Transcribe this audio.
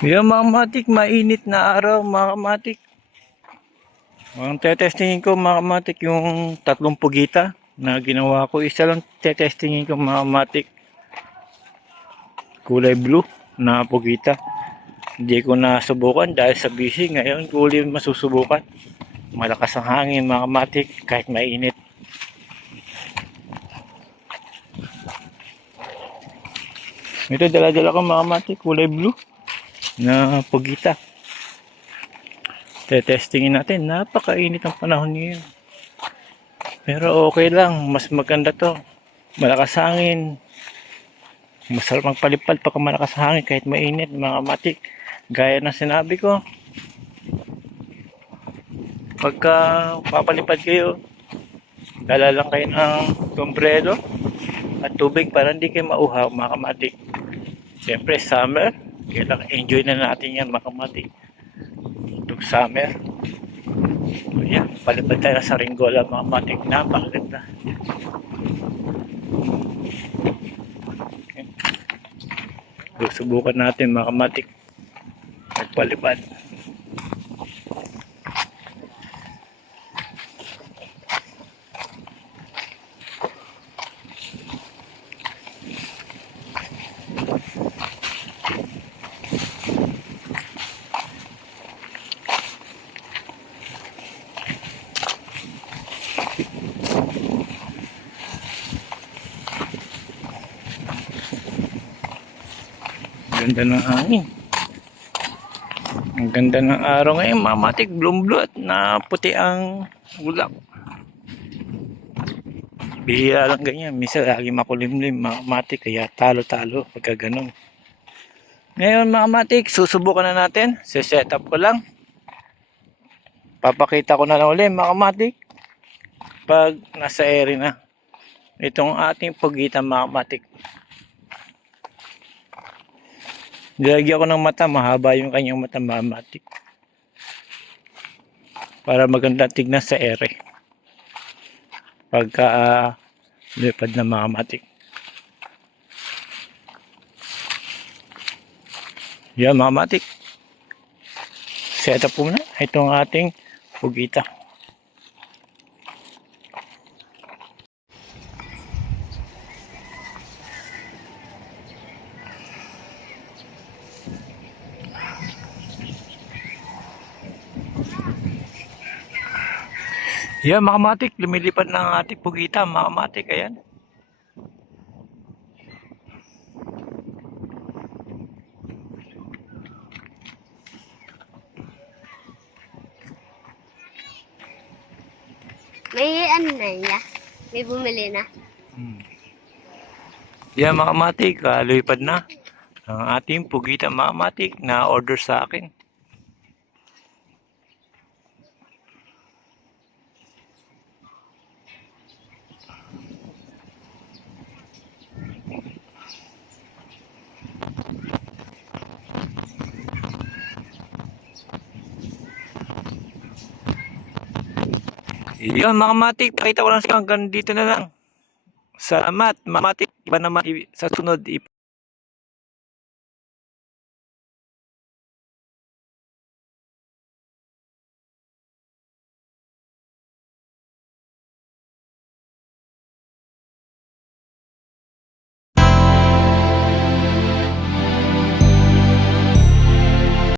Yung mga matik, mainit na araw mga matik. Ang tetestingin ko mga matik yung tatlong pugita na ginawa ko. Isa lang tetestingin ko mga matik. Kulay blue na pugita. Hindi ko nasubukan dahil sa busy. Ngayon kulay masusubukan. Malakas ang hangin mga matik kahit mainit. Ito dala-dala ko mga matik, kulay blue na pugita. Tetestingin natin. Napakainit ang panahon ngayon. Pero okay lang. Mas maganda to. Malakas hangin. Masarap magpalipad pagka malakas hangin kahit mainit mga matik. Gaya ng sinabi ko. Pagka papalipad kayo, dala lang kayo ng sombrero at tubig para hindi kayo mauhaw mga matik. Siyempre summer. Kailangan enjoy na natin yan mga matik. Itong summer. Ayan, palipad tayo sa Ringola mga matik. Napakaganda. Subukan natin mga matik magpalipad. Ganda ng hangin. Ang ganda ng araw ngayon, mamatik, blue at na puti ang ulap. Bihira lang ganyan. Minsan lagi makulimlim, mamatik, kaya talo-talo pagka ganun. Ngayon mamatik, susubukan na natin. Set up ko lang. Papakita ko na lang ulit mamatik pag nasa area na. Itong ating pugita mamatik. Nilagyan ko ng mata, mahaba yung kanyang mata mamatik. Para maganda tignan sa ere. Pagka lipad na mamatik. Yan mamatik. Set up po na itong ating pugita. Yan mga matik, lumilipad na ang ating pugita mga matik, ayan. May ano na ya? May bumili na? Yan mga matik, lumipad na ang ating pugita mga matik na order sa akin. Yun mga matik, pakita ko lang sa hanggang dito na lang. Salamat mga matik, iba naman sa sunod.